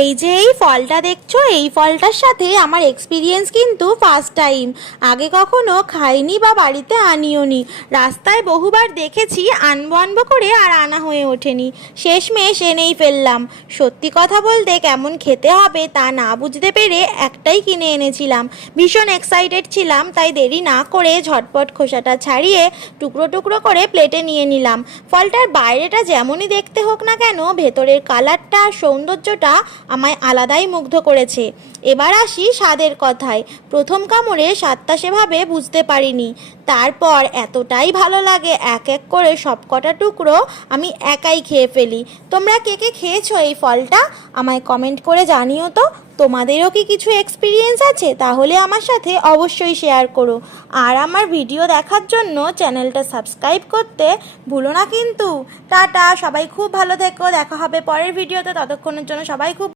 এই যে এই ফলটা দেখছো, এই ফলটার সাথে আমার এক্সপিরিয়েন্স কিন্তু ফার্স্ট টাইম। আগে কখনো খাইনি বা বাড়িতে আনিওনি। রাস্তায় বহুবার দেখেছি, আনবো আনবো করে আর আনা হয়ে ওঠেনি। শেষমেশ এনেই ফেললাম। সত্যি কথা বলতে কেমন খেতে হবে তা না বুঝতে পেরে একটাই কিনে এনেছিলাম। ভীষণ এক্সাইটেড ছিলাম, তাই দেরি না করে ঝটপট খোসাটা ছাড়িয়ে টুকরো টুকরো করে প্লেটে নিয়ে নিলাম। ফলটার বাইরেটা যেমনই দেখতে হোক না কেন, ভেতরের কালারটা আর সৌন্দর্যটা আমায় আলাদাই মুগ্ধ করেছে। এবার আসি স্বাদের কথায়। প্রথম কামড়ে স্বাদটা সেভাবে বুঝতে পারিনি, তারপর এতটাই ভালো লাগে এক এক করে সব কটা টুকরো আমি একাই খেয়ে ফেলি। তোমরা কে কে খেয়েছো এই ফলটা আমায় কমেন্ট করে জানিও তো। তোমাদেরও কি কিছু এক্সপিরিয়েন্স আছে? তাহলে আমার সাথে অবশ্যই শেয়ার করো। আর আমার ভিডিও দেখার জন্য চ্যানেলটা সাবস্ক্রাইব করতে ভুলো না কিন্তু। টাটা, সবাই খুব ভালো থেকো, দেখা হবে পরের ভিডিওতে। ততক্ষণের জন্য সবাই খুব